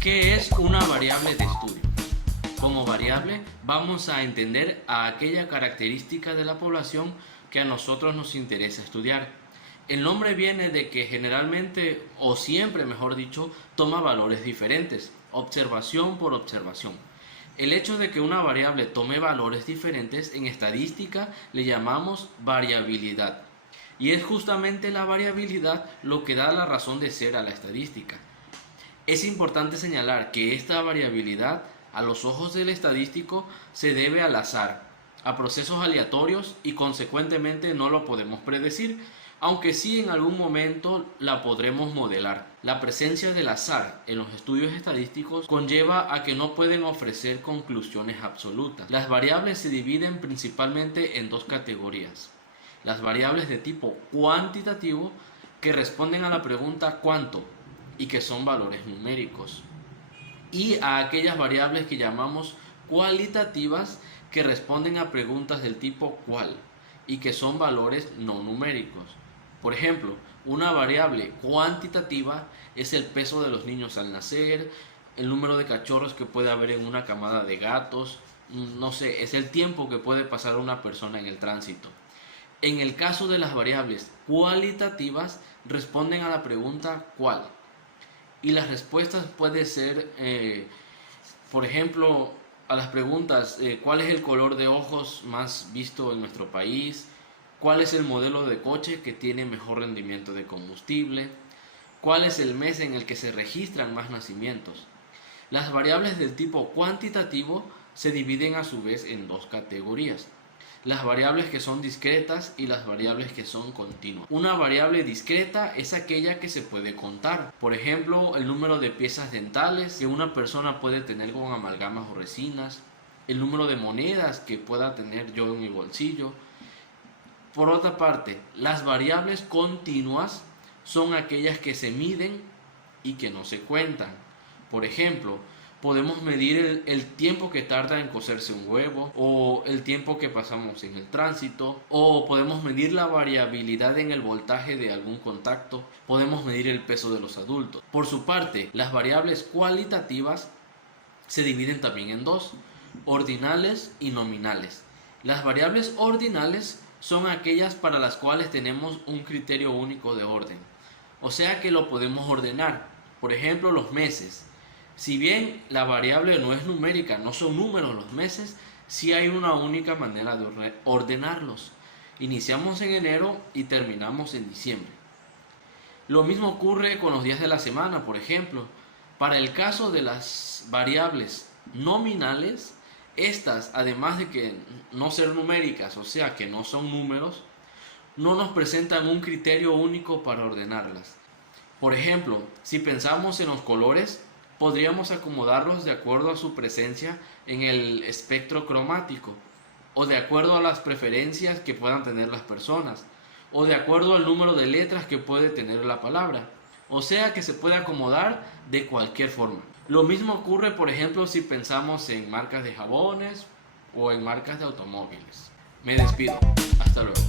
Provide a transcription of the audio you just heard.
¿Qué es una variable de estudio? Como variable vamos a entender a aquella característica de la población que a nosotros nos interesa estudiar. El nombre viene de que generalmente, o siempre mejor dicho, toma valores diferentes, observación por observación. El hecho de que una variable tome valores diferentes en estadística le llamamos variabilidad. Y es justamente la variabilidad lo que da la razón de ser a la estadística. Es importante señalar que esta variabilidad, a los ojos del estadístico, se debe al azar, a procesos aleatorios y consecuentemente no lo podemos predecir, aunque sí en algún momento la podremos modelar. La presencia del azar en los estudios estadísticos conlleva a que no pueden ofrecer conclusiones absolutas. Las variables se dividen principalmente en dos categorías. Las variables de tipo cuantitativo, que responden a la pregunta ¿cuánto?, y que son valores numéricos, y a aquellas variables que llamamos cualitativas, que responden a preguntas del tipo ¿cuál?, y que son valores no numéricos. Por ejemplo, una variable cuantitativa es el peso de los niños al nacer, el número de cachorros que puede haber en una camada de gatos, no sé, es el tiempo que puede pasar una persona en el tránsito. En el caso de las variables cualitativas, responden a la pregunta ¿cuál? Y las respuestas pueden ser, por ejemplo, a las preguntas ¿cuál es el color de ojos más visto en nuestro país? ¿Cuál es el modelo de coche que tiene mejor rendimiento de combustible? ¿Cuál es el mes en el que se registran más nacimientos? Las variables del tipo cuantitativo se dividen a su vez en dos categorías: las variables que son discretas y las variables que son continuas. Una variable discreta es aquella que se puede contar. Por ejemplo, el número de piezas dentales que una persona puede tener con amalgamas o resinas, el número de monedas que pueda tener yo en mi bolsillo. Por otra parte, las variables continuas son aquellas que se miden y que no se cuentan. Por ejemplo, podemos medir el tiempo que tarda en cocerse un huevo, o el tiempo que pasamos en el tránsito, o podemos medir la variabilidad en el voltaje de algún contacto, podemos medir el peso de los adultos. Por su parte, las variables cualitativas se dividen también en dos: ordinales y nominales. Las variables ordinales son aquellas para las cuales tenemos un criterio único de orden, o sea que lo podemos ordenar. Por ejemplo, los meses. Si bien la variable no es numérica, no son números los meses, sí hay una única manera de ordenarlos. Iniciamos en enero y terminamos en diciembre. Lo mismo ocurre con los días de la semana, por ejemplo. Para el caso de las variables nominales, estas, además de que no ser numéricas, o sea que no son números, no nos presentan un criterio único para ordenarlas. Por ejemplo, si pensamos en los colores, podríamos acomodarlos de acuerdo a su presencia en el espectro cromático, o de acuerdo a las preferencias que puedan tener las personas, o de acuerdo al número de letras que puede tener la palabra. O sea que se puede acomodar de cualquier forma. Lo mismo ocurre, por ejemplo, si pensamos en marcas de jabones o en marcas de automóviles. Me despido. Hasta luego.